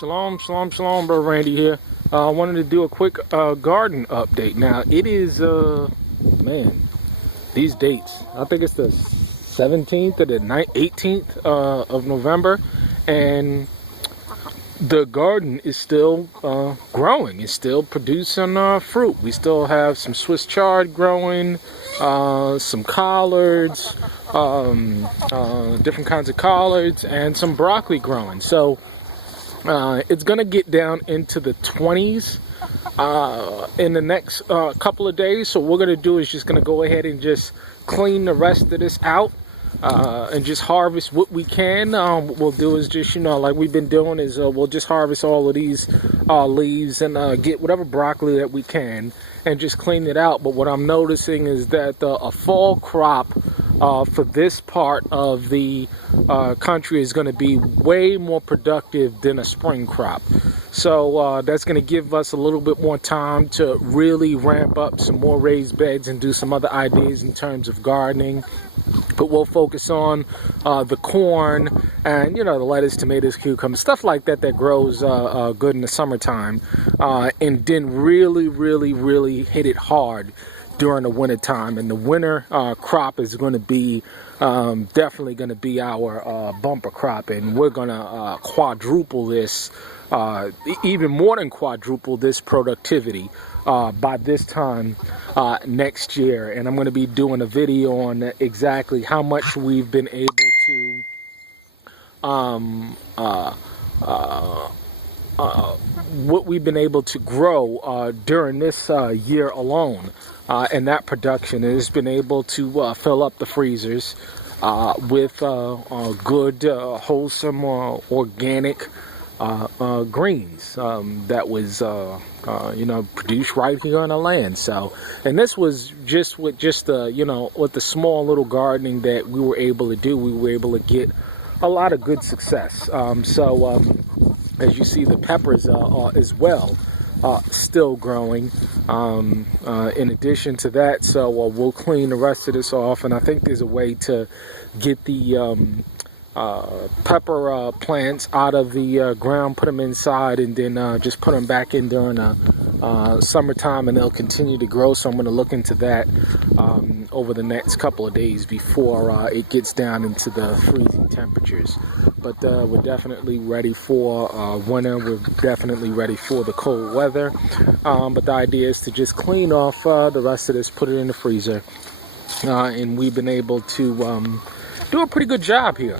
Shalom, shalom, shalom, bro. Randy here. I wanted to do a quick garden update. Now, it is, man, these dates. I think it's the 17th or the 18th of November, and the garden is still growing. It's still producing fruit. We still have some Swiss chard growing, some collards, different kinds of collards, and some broccoli growing. So it's gonna get down into the 20s in the next couple of days. So what we're gonna do is just gonna go ahead and just clean the rest of this out and just harvest what we can. What we'll do is just, like we've been doing, is we'll just harvest all of these leaves and get whatever broccoli that we can and just clean it out. But what I'm noticing is that a fall crop for this part of the country is going to be way more productive than a spring crop. So that's going to give us a little bit more time to really ramp up some more raised beds and do some other ideas in terms of gardening. But we'll focus on the corn and, the lettuce, tomatoes, cucumbers, stuff like that that grows good in the summertime, and then really hit it hard during the winter time. And the winter crop is going to be definitely going to be our bumper crop, and we're going to quadruple this, even more than quadruple this productivity by this time next year. And I'm going to be doing a video on exactly how much we've been able to what we've been able to grow during this year alone. And that production has been able to fill up the freezers with good, wholesome, organic greens that was, produced right here on the land. So, and this was just with with the small little gardening that we were able to do. We were able to get a lot of good success. As you see, the peppers as well. Still growing in addition to that. So we'll clean the rest of this off, and I think there's a way to get the pepper plants out of the ground, put them inside, and then just put them back in during summertime, and they'll continue to grow. So I'm going to look into that over the next couple of days before it gets down into the freezing temperatures. But we're definitely ready for winter. We're definitely ready for the cold weather. But the idea is to just clean off the rest of this, put it in the freezer. And we've been able to do a pretty good job here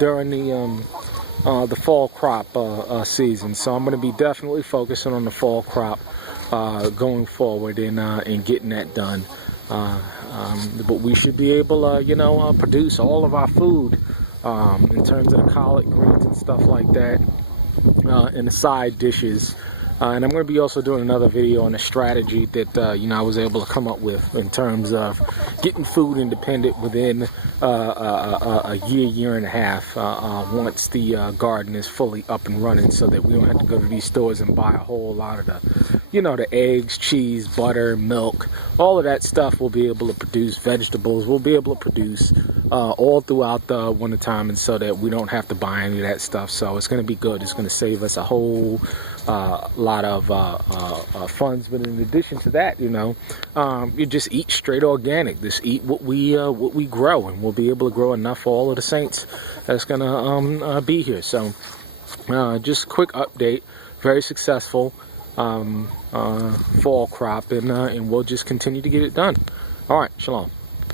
during the fall crop season. So I'm going to be definitely focusing on the fall crop going forward and getting that done. But we should be able to, produce all of our food in terms of the collard greens and stuff like that, and the side dishes. And I'm going to be also doing another video on a strategy that, I was able to come up with in terms of getting food independent within a year and a half once the garden is fully up and running, so that we don't have to go to these stores and buy a whole lot of the eggs, cheese, butter, milk, all of that stuff. We'll be able to produce vegetables. We'll be able to produce all throughout the winter time, and so that we don't have to buy any of that stuff. So it's going to be good. It's going to save us a whole lot of funds. But in addition to that, you just eat straight organic. Just eat what we grow, and we'll be able to grow enough for all of the saints that's gonna be here. So just quick update. Very successful fall crop, and we'll just continue to get it done. All right, shalom.